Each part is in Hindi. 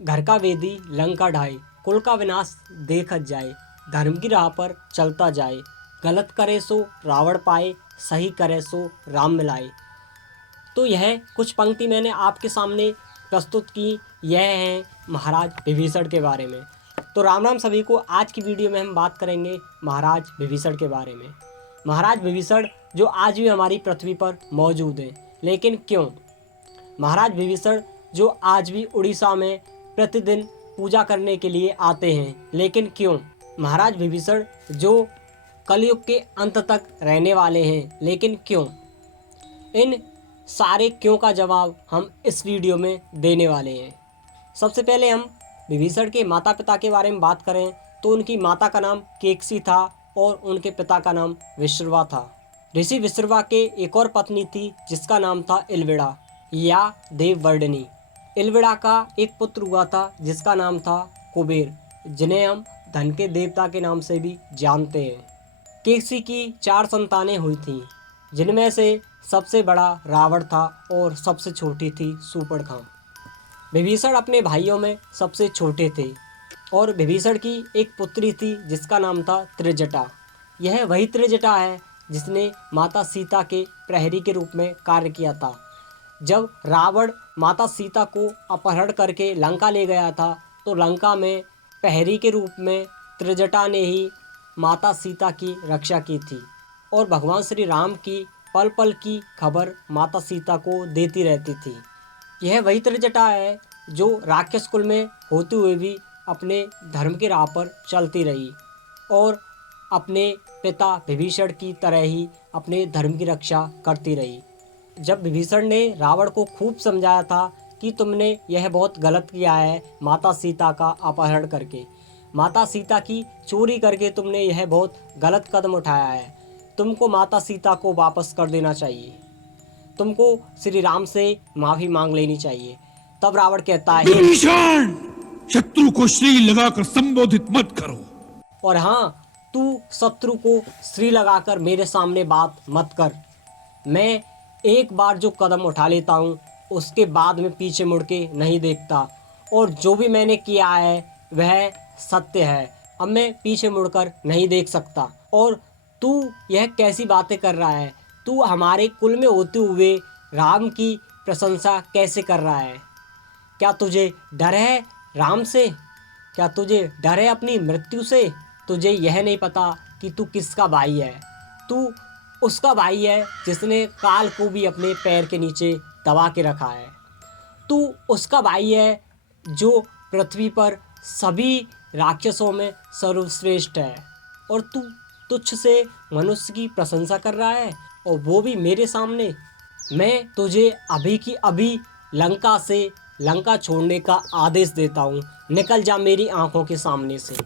घर का वेदी लंका ढाए, कुल का विनाश देखत जाए, धर्म की राह पर चलता जाए, गलत करे सो रावण पाए, सही करे सो राम मिलाए। तो यह कुछ पंक्ति मैंने आपके सामने प्रस्तुत की। यह है महाराज विभीषण के बारे में। तो राम राम सभी को। आज की वीडियो में हम बात करेंगे महाराज विभीषण के बारे में। महाराज विभीषण जो आज भी हमारी पृथ्वी पर मौजूद हैं, लेकिन क्यों? महाराज विभीषण जो आज भी उड़ीसा में प्रतिदिन पूजा करने के लिए आते हैं, लेकिन क्यों? महाराज विभीषण जो कलयुग के अंत तक रहने वाले हैं, लेकिन क्यों? इन सारे क्यों का जवाब हम इस वीडियो में देने वाले हैं। सबसे पहले हम विभीषण के माता पिता के बारे में बात करें तो उनकी माता का नाम केकसी था और उनके पिता का नाम विश्रवा था। ऋषि विश्रवा के एक और पत्नी थी जिसका नाम था इलविड़ा या देववर्णिनी। इलविड़ा का एक पुत्र हुआ था जिसका नाम था कुबेर, जिन्हें हम धन के देवता के नाम से भी जानते हैं। केकसी की 4 संतानें हुई थीं, जिनमें से सबसे बड़ा रावण था और सबसे छोटी थी सूर्पणखा। विभीषण अपने भाइयों में सबसे छोटे थे और विभीषण की एक पुत्री थी जिसका नाम था त्रिजटा। यह वही त्रिजटा है जिसने माता सीता के प्रहरी के रूप में कार्य किया था। जब रावण माता सीता को अपहरण करके लंका ले गया था तो लंका में प्रहरी के रूप में त्रिजटा ने ही माता सीता की रक्षा की थी और भगवान श्री राम की पल पल की खबर माता सीता को देती रहती थी। यह वही त्रिजटा है जो राक्षस कुल में होते हुए भी अपने धर्म की राह पर चलती रही और अपने पिता विभीषण की तरह ही अपने धर्म की रक्षा करती रही। जब विभीषण ने रावण को खूब समझाया था कि तुमने यह बहुत गलत किया है, माता सीता का अपहरण करके, माता सीता की चोरी करके तुमने यह बहुत गलत कदम उठाया है, तुमको माता सीता को वापस कर देना चाहिए, तुमको श्री राम से माफ़ी मांग लेनी चाहिए। तब रावण कहता है, विभीषण, शत्रु को श्री लगाकर संबोधित मत करो। और हाँ, तू शत्रु को श्री लगाकर मेरे सामने बात मत कर। मैं एक बार जो कदम उठा लेता हूँ उसके बाद में पीछे मुड़ के नहीं देखता और जो भी मैंने किया है वह सत्य है। अब मैं पीछे मुड़कर नहीं देख सकता। और तू यह कैसी बातें कर रहा है? तू हमारे कुल में होते हुए राम की प्रशंसा कैसे कर रहा है? क्या तुझे डर है राम से? क्या तुझे डर है अपनी मृत्यु से? तुझे यह नहीं पता कि तू किसका भाई है? तू उसका भाई है जिसने काल को भी अपने पैर के नीचे दबा के रखा है। तू उसका भाई है जो पृथ्वी पर सभी राक्षसों में सर्वश्रेष्ठ है और तू तुच्छ से मनुष्य की प्रशंसा कर रहा है, और वो भी मेरे सामने। मैं तुझे अभी की अभी लंका से लंका छोड़ने का आदेश देता हूँ, निकल जा मेरी आंखों के सामने से।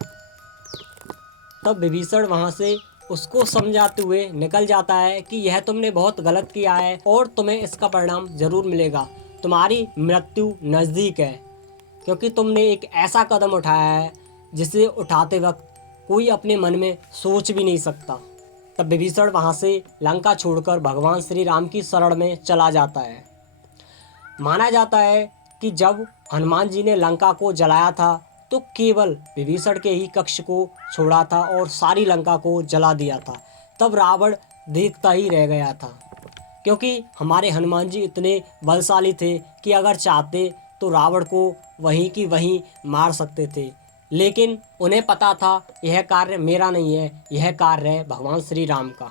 तब विभीषण वहाँ से उसको समझाते हुए निकल जाता है कि यह तुमने बहुत गलत किया है और तुम्हें इसका परिणाम जरूर मिलेगा। तुम्हारी मृत्यु नज़दीक है क्योंकि तुमने एक ऐसा कदम उठाया है जिसे उठाते वक्त कोई अपने मन में सोच भी नहीं सकता। तब विभीषण वहाँ से लंका छोड़कर भगवान श्री राम की शरण में चला जाता है। माना जाता है कि जब हनुमान जी ने लंका को जलाया था तो केवल विभीषण के ही कक्ष को छोड़ा था और सारी लंका को जला दिया था। तब रावण देखता ही रह गया था क्योंकि हमारे हनुमान जी इतने बलशाली थे कि अगर चाहते तो रावण को वहीं की वहीं मार सकते थे, लेकिन उन्हें पता था यह कार्य मेरा नहीं है, यह कार्य है भगवान श्री राम का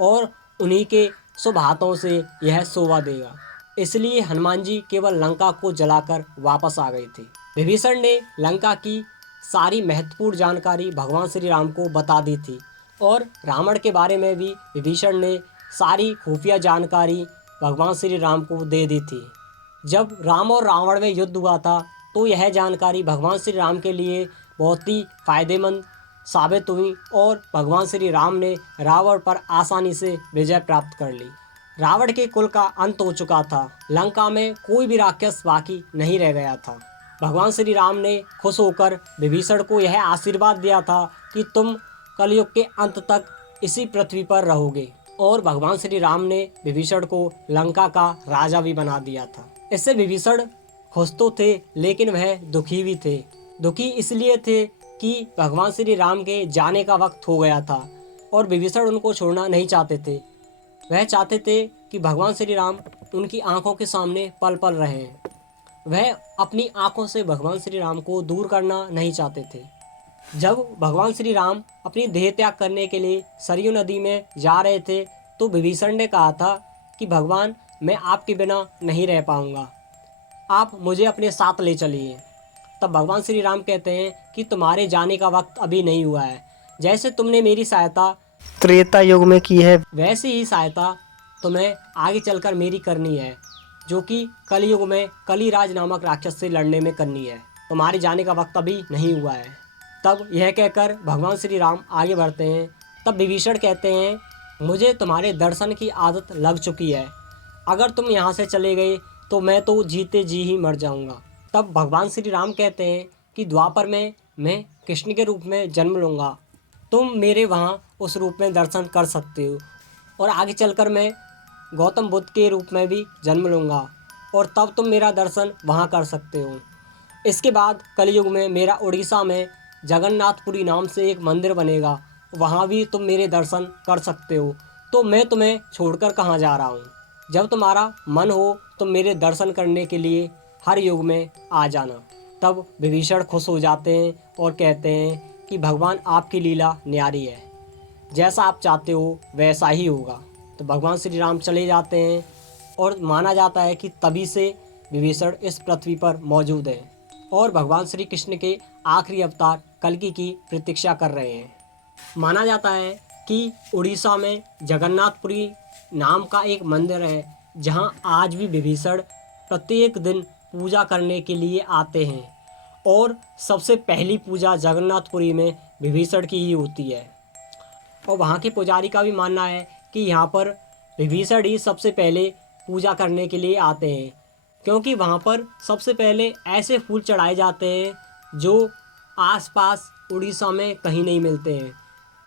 और उन्हीं के शुभ हाथों से यह शोभा देगा। इसलिए हनुमान जी केवल लंका को जलाकर वापस आ गए थे। विभीषण ने लंका की सारी महत्वपूर्ण जानकारी भगवान श्री राम को बता दी थी और रावण के बारे में भी विभीषण ने सारी खुफिया जानकारी भगवान श्री राम को दे दी थी। जब राम और रावण में युद्ध हुआ था तो यह जानकारी भगवान श्री राम के लिए बहुत ही फायदेमंद साबित हुई और भगवान श्री राम ने रावण पर आसानी से विजय प्राप्त कर ली। रावण के कुल का अंत हो चुका था, लंका में कोई भी राक्षस बाकी नहीं रह गया था। भगवान श्री राम ने खुश होकर विभीषण को यह आशीर्वाद दिया था कि तुम कलयुग के अंत तक इसी पृथ्वी पर रहोगे, और भगवान श्री राम ने विभीषण को लंका का राजा भी बना दिया था। इससे विभीषण खुश तो थे लेकिन वह दुखी भी थे। दुखी इसलिए थे कि भगवान श्री राम के जाने का वक्त हो गया था और विभीषण उनको छोड़ना नहीं चाहते थे। वह चाहते थे कि भगवान श्री राम उनकी आंखों के सामने पल पल रहें। वह अपनी आंखों से भगवान श्री राम को दूर करना नहीं चाहते थे। जब भगवान श्री राम अपनी देह त्याग करने के लिए सरयू नदी में जा रहे थे तो विभीषण ने कहा था कि भगवान, मैं आपके बिना नहीं रह पाऊंगा, आप मुझे अपने साथ ले चलिए। तब भगवान श्री राम कहते हैं कि तुम्हारे जाने का वक्त अभी नहीं हुआ है। जैसे तुमने मेरी सहायता त्रेता युग में की है वैसी ही सहायता तुम्हें आगे चलकर मेरी करनी है, जो कि कलयुग में कलिराज नामक राक्षस से लड़ने में करनी है। तुम्हारे जाने का वक्त अभी नहीं हुआ है। तब यह कहकर भगवान श्री राम आगे बढ़ते हैं। तब विभीषण कहते हैं, मुझे तुम्हारे दर्शन की आदत लग चुकी है, अगर तुम यहाँ से चले गए तो मैं तो जीते जी ही मर जाऊँगा। तब भगवान श्री राम कहते हैं कि द्वापर में मैं कृष्ण के रूप में जन्म लूँगा, तुम मेरे वहाँ उस रूप में दर्शन कर सकते हो, और आगे चलकर मैं गौतम बुद्ध के रूप में भी जन्म लूँगा और तब तुम मेरा दर्शन वहाँ कर सकते हो। इसके बाद कलयुग में मेरा उड़ीसा में जगन्नाथपुरी नाम से एक मंदिर बनेगा, वहाँ भी तुम मेरे दर्शन कर सकते हो। तो मैं तुम्हें छोड़कर कहाँ जा रहा हूँ। जब तुम्हारा मन हो तो मेरे दर्शन करने के लिए हर युग में आ जाना। तब विभीषण खुश हो जाते हैं और कहते हैं कि भगवान, आपकी लीला न्यारी है, जैसा आप चाहते हो वैसा ही होगा। तो भगवान श्री राम चले जाते हैं और माना जाता है कि तभी से विभीषण इस पृथ्वी पर मौजूद है और भगवान श्री कृष्ण के आखिरी अवतार कल्कि की प्रतीक्षा कर रहे हैं। माना जाता है कि उड़ीसा में जगन्नाथपुरी नाम का एक मंदिर है, जहां आज भी विभीषण प्रत्येक दिन पूजा करने के लिए आते हैं और सबसे पहली पूजा जगन्नाथपुरी में विभीषण की ही होती है। और वहाँ के पुजारी का भी मानना है कि यहाँ पर विभीषण ही सबसे पहले पूजा करने के लिए आते हैं, क्योंकि वहाँ पर सबसे पहले ऐसे फूल चढ़ाए जाते हैं जो आसपास उड़ीसा में कहीं नहीं मिलते हैं।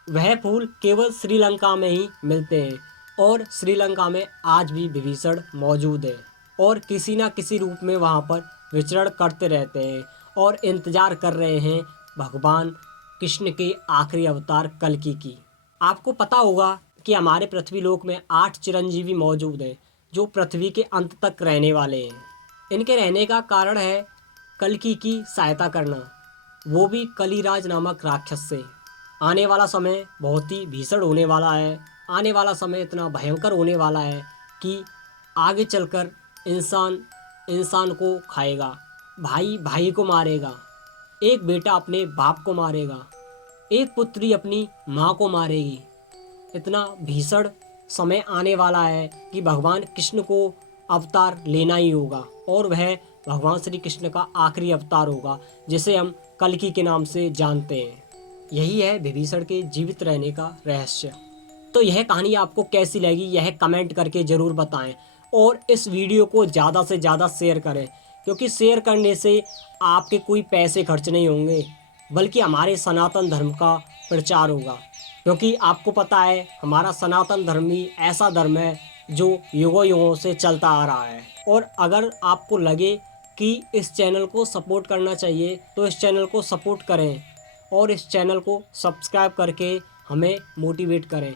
वह फूल केवल श्रीलंका में ही मिलते हैं और श्रीलंका में आज भी विभीषण मौजूद है और किसी न किसी रूप में वहाँ पर विचरण करते रहते हैं और इंतज़ार कर रहे हैं भगवान कृष्ण के आखिरी अवतार कल्कि की। आपको पता होगा कि हमारे पृथ्वी लोक में 8 चिरंजीवी मौजूद हैं जो पृथ्वी के अंत तक रहने वाले हैं। इनके रहने का कारण है कल्कि की सहायता करना, वो भी कलिराज नामक राक्षस से। आने वाला समय बहुत ही भीषण होने वाला है। आने वाला समय इतना भयंकर होने वाला है कि आगे चलकर इंसान इंसान को खाएगा, भाई भाई को मारेगा, एक बेटा अपने बाप को मारेगा, एक पुत्री अपनी माँ को मारेगी। इतना भीषण समय आने वाला है कि भगवान कृष्ण को अवतार लेना ही होगा और वह भगवान श्री कृष्ण का आखिरी अवतार होगा, जिसे हम कल्कि के नाम से जानते हैं। यही है विभीषण के जीवित रहने का रहस्य। तो यह कहानी आपको कैसी लगी, यह कमेंट करके ज़रूर बताएं और इस वीडियो को ज़्यादा से ज़्यादा शेयर करें, क्योंकि शेयर करने से आपके कोई पैसे खर्च नहीं होंगे, बल्कि हमारे सनातन धर्म का प्रचार होगा। क्योंकि आपको पता है हमारा सनातन धर्म ही ऐसा धर्म है जो युगों युगों से चलता आ रहा है। और अगर आपको लगे कि इस चैनल को सपोर्ट करना चाहिए तो इस चैनल को सपोर्ट करें और इस चैनल को सब्सक्राइब करके हमें मोटिवेट करें।